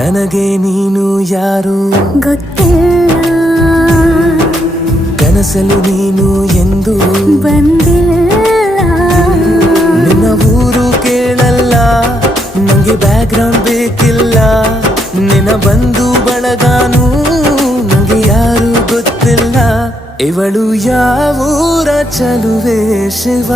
ನನಗೆ ನೀನು ಯಾರು ಗೊತ್ತಿಲ್ಲ, ಕನಸಲು ನೀನು ಎಂದು ಬಂದಿಲ್ಲ. ನಿನ್ನ ಊರು ಕೇಳಲ್ಲ, ನಂಗೆ ಬ್ಯಾಕ್ಗ್ರೌಂಡ್ ಬೇಕಿಲ್ಲ. ನಿನ್ನ ಬಂಧು ಬಳಗಾನು ನಂಗೆ ಯಾರು ಗೊತ್ತಿಲ್ಲ. ಇವಳು ಯಾವೂರ ಚಲುವೆ ಶಿವ.